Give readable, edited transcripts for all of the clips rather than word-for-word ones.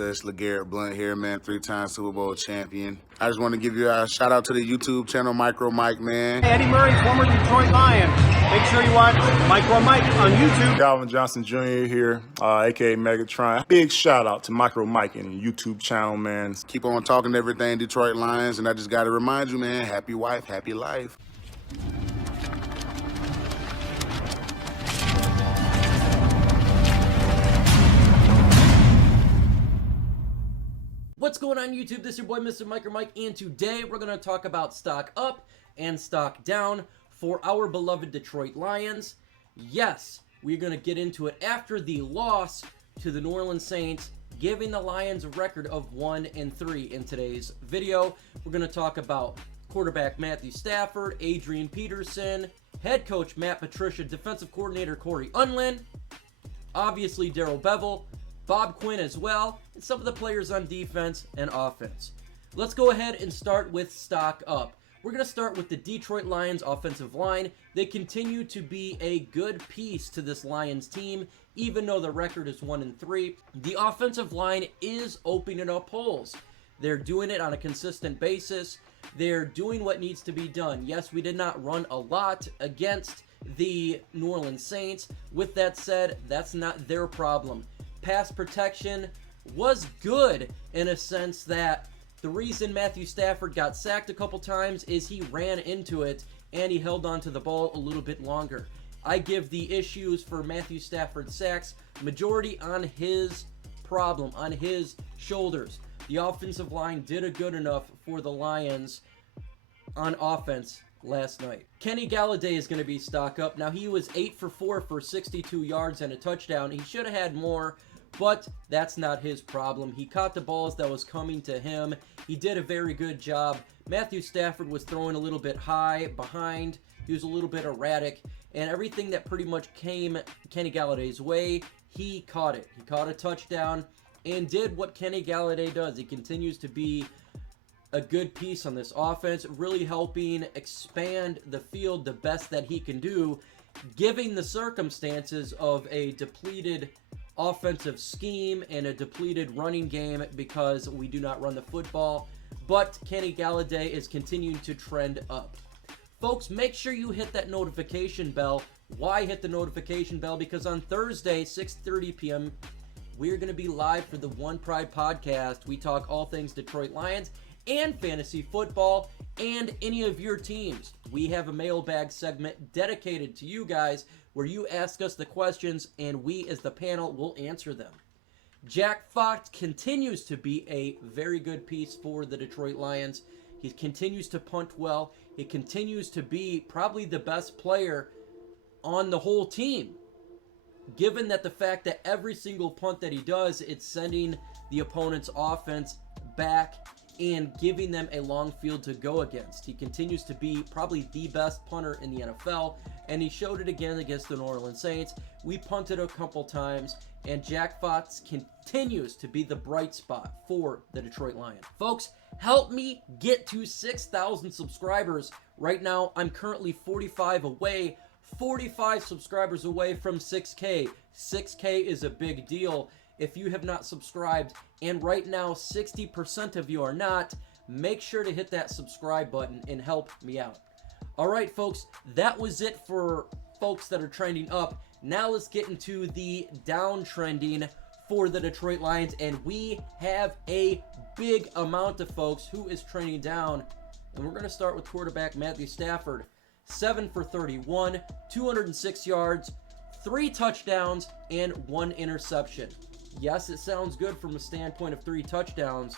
It's LeGarrette Blunt here, man, 3-time Super Bowl champion. I just want to give you a shout out to the YouTube channel, Micro Mike, man. Eddie Murray, former Detroit Lion. Make sure you watch Micro Mike on YouTube. Kerryon Johnson Jr. here, aka Megatron. Big shout out to Micro Mike and the YouTube channel, man. Keep on talking everything Detroit Lions, and I just got to remind you, man, happy wife, happy life. What's going on YouTube? This is your boy Mr. Micro Mike, and today we're going to talk about stock up and stock down for our beloved Detroit Lions. Yes, we're going to get into it after the loss to the New Orleans Saints, giving the Lions a record of 1-3 in today's video. We're going to talk about quarterback Matthew Stafford, Adrian Peterson, head coach Matt Patricia, defensive coordinator Kerryon Undland, obviously Darrell Bevell, Bob Quinn as well, and some of the players on defense and offense. Let's go ahead and start with stock up. We're going to start with the Detroit Lions offensive line. They continue to be a good piece to this Lions team, even though the record is 1-3. The offensive line is opening up holes. They're doing it on a consistent basis. They're doing what needs to be done. Yes, we did not run a lot against the New Orleans Saints. With that said, that's not their problem. Pass protection was good in a sense that the reason Matthew Stafford got sacked a couple times is he ran into it and he held on to the ball a little bit longer. I give the issues for Matthew Stafford sacks majority on his problem, on his shoulders. The offensive line did a good enough for the Lions on offense last night. Kenny Golladay is going to be stock up. Now, he was 8 for 4 for 62 yards and a touchdown. He should have had more, but that's not his problem. He caught the balls that was coming to him. He did a very good job. Matthew Stafford was throwing a little bit high behind. He was a little bit erratic, and everything that pretty much came Kenny Galladay's way, he caught it. He caught a touchdown and did what Kenny Golladay does. He continues to be a good piece on this offense, really helping expand the field the best that he can do, given the circumstances of a depleted offensive scheme and a depleted running game because we do not run the football. But Kenny Golladay is continuing to trend up. Folks, make sure you hit that notification bell. Why hit the notification bell? Because on Thursday, 6:30 p.m., we're going to be live for the One Pride podcast. We talk all things Detroit Lions and fantasy football and any of your teams. We have a mailbag segment dedicated to you guys where you ask us the questions and we as the panel will answer them. Jack Fox continues to be a very good piece for the Detroit Lions. He continues to punt well. He continues to be probably the best player on the whole team, given that the fact that every single punt that he does, it's sending the opponent's offense back and giving them a long field to go against. He continues to be probably the best punter in the NFL, and he showed it again against the New Orleans Saints. We punted a couple times, and Jack Fox continues to be the bright spot for the Detroit Lions. Folks, help me get to 6,000 subscribers. Right now, I'm currently 45 subscribers away from 6K. 6K is a big deal. If you have not subscribed, and right now 60% of you are not, make sure to hit that subscribe button and help me out. All right, folks, that was it for folks that are trending up. Now let's get into the downtrending for the Detroit Lions, and we have a big amount of folks who is trending down, and we're going to start with quarterback Matthew Stafford. 7 for 31, 206 yards, 3 touchdowns, and 1 interception. Yes, it sounds good from a standpoint of 3 touchdowns,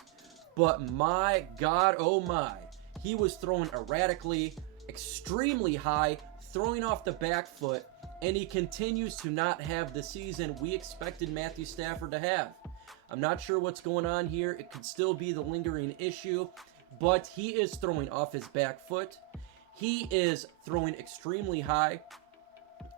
but my God, oh my. He was throwing erratically, extremely high, throwing off the back foot, and he continues to not have the season we expected Matthew Stafford to have. I'm not sure what's going on here. It could still be the lingering issue, but he is throwing off his back foot. He is throwing extremely high,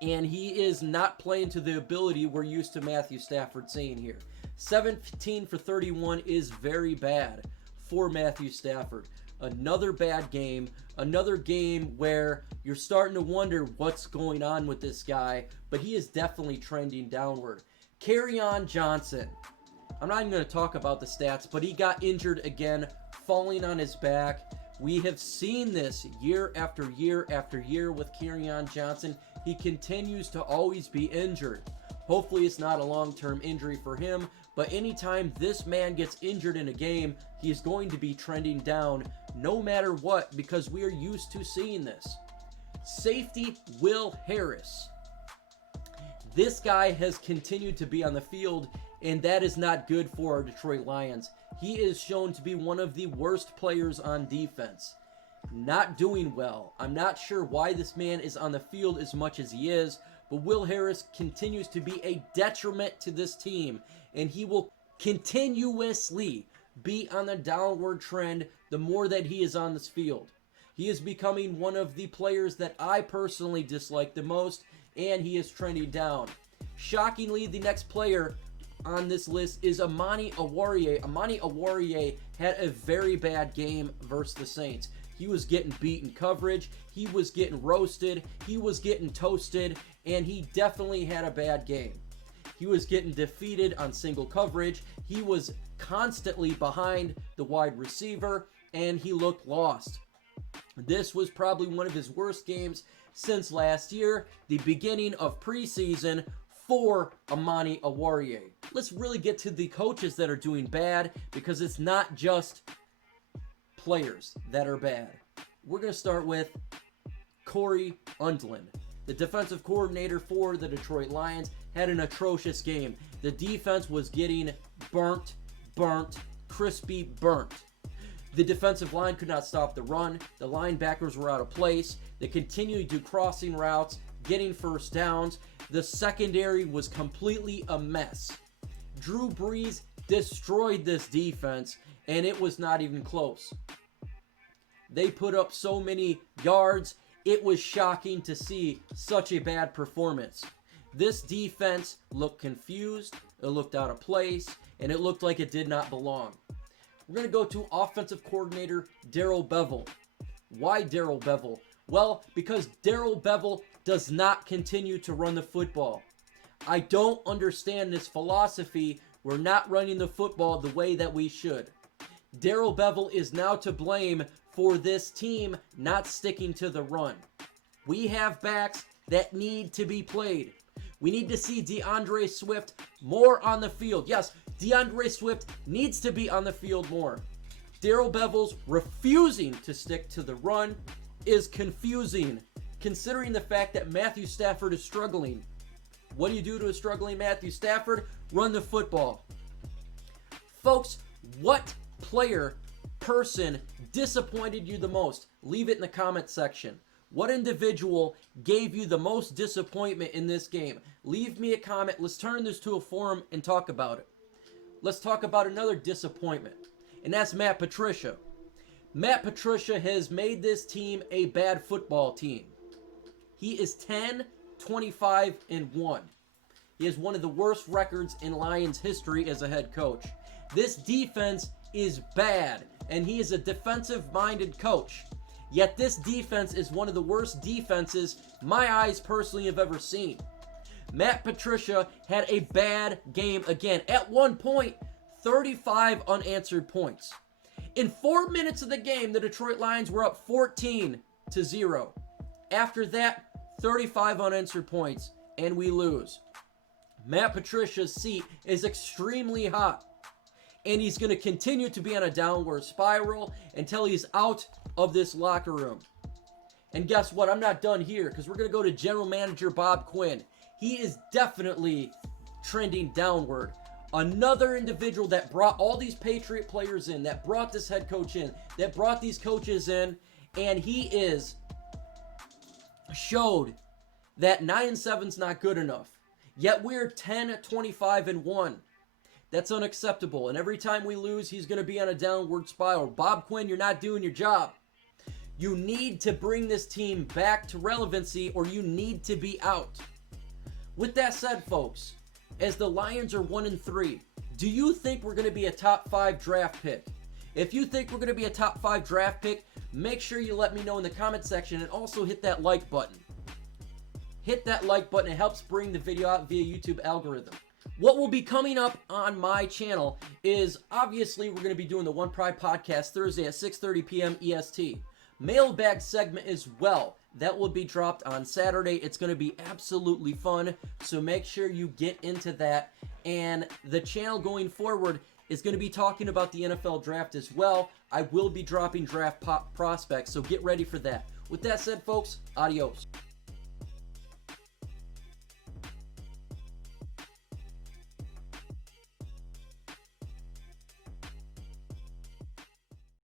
and he is not playing to the ability we're used to Matthew Stafford seeing here. 17 for 31 is very bad for Matthew Stafford. Another bad game, another game where you're starting to wonder what's going on with this guy, but he is definitely trending downward. Kerryon Johnson. I'm not even going to talk about the stats, but he got injured again, falling on his back. We have seen this year after year after year with Kerryon Johnson. He continues to always be injured. Hopefully it's not a long-term injury for him, but anytime this man gets injured in a game, he is going to be trending down no matter what, because we are used to seeing this. Safety Will Harris. This guy has continued to be on the field, and that is not good for our Detroit Lions. He is shown to be one of the worst players on defense. Not doing well. I'm not sure why this man is on the field as much as he is, but Will Harris continues to be a detriment to this team, and he will continuously be on the downward trend the more that he is on this field. He is becoming one of the players that I personally dislike the most, and he is trending down. Shockingly, the next player on this list is Amani Oruwariye. Amani Oruwariye had a very bad game versus the Saints. He was getting beat in coverage, he was getting roasted, he was getting toasted, and he definitely had a bad game. He was getting defeated on single coverage, he was constantly behind the wide receiver, and he looked lost. This was probably one of his worst games since last year, the beginning of preseason for Amani Oruwariye. Let's really get to the coaches that are doing bad, because it's not just players that are bad. We're going to start with Kerryon Undland. The defensive coordinator for the Detroit Lions had an atrocious game. The defense was getting burnt, crispy burnt. The defensive line could not stop the run. The linebackers were out of place. They continued to do crossing routes, getting first downs. The secondary was completely a mess. Drew Brees destroyed this defense, and it was not even close. They put up so many yards, it was shocking to see such a bad performance. This defense looked confused, it looked out of place, and it looked like it did not belong. We're going to go to offensive coordinator Darrell Bevell. Why Darrell Bevell? Well, because Darrell Bevell does not continue to run the football. I don't understand this philosophy. We're not running the football the way that we should. Darrell Bevell is now to blame for this team not sticking to the run. We have backs that need to be played. We need to see DeAndre Swift more on the field. Yes, DeAndre Swift needs to be on the field more. Darrell Bevell's refusing to stick to the run is confusing, considering the fact that Matthew Stafford is struggling. What do you do to a struggling Matthew Stafford? Run the football. Folks, what player, person disappointed you the most? Leave it in the comment section. What individual gave you the most disappointment in this game? Leave me a comment. Let's turn this to a forum and talk about it. Let's talk about another disappointment, and that's Matt Patricia. Matt Patricia has made this team a bad football team. He is 10-25-1. He has one of the worst records in Lions history as a head coach. This defense is bad, and he is a defensive-minded coach. Yet this defense is one of the worst defenses my eyes personally have ever seen. Matt Patricia had a bad game again. At one point, 35 unanswered points. In 4 minutes of the game, the Detroit Lions were up 14-0. After that, 35 unanswered points, and we lose. Matt Patricia's seat is extremely hot, and he's going to continue to be on a downward spiral until he's out of this locker room. And guess what? I'm not done here, because we're going to go to General Manager Bob Quinn. He is definitely trending downward. Another individual that brought all these Patriot players in, that brought this head coach in, that brought these coaches in, and he showed that 9-7's not good enough. Yet we're 10-25-1. That's unacceptable. And every time we lose, he's going to be on a downward spiral. Bob Quinn, you're not doing your job. You need to bring this team back to relevancy, or you need to be out. With that said, folks, as the Lions are 1-3, do you think we're going to be a top 5 draft pick? If you think we're going to be a top 5 draft pick, make sure you let me know in the comment section, and also hit that like button. Hit that like button. It helps bring the video out via YouTube algorithm. What will be coming up on my channel is, obviously, we're going to be doing the One Pride podcast Thursday at 6:30 p.m. EST. Mailbag segment as well. That will be dropped on Saturday. It's going to be absolutely fun, so make sure you get into that. And the channel going forward is going to be talking about the NFL draft as well. I will be dropping draft prospects, so get ready for that. With that said, folks, adios.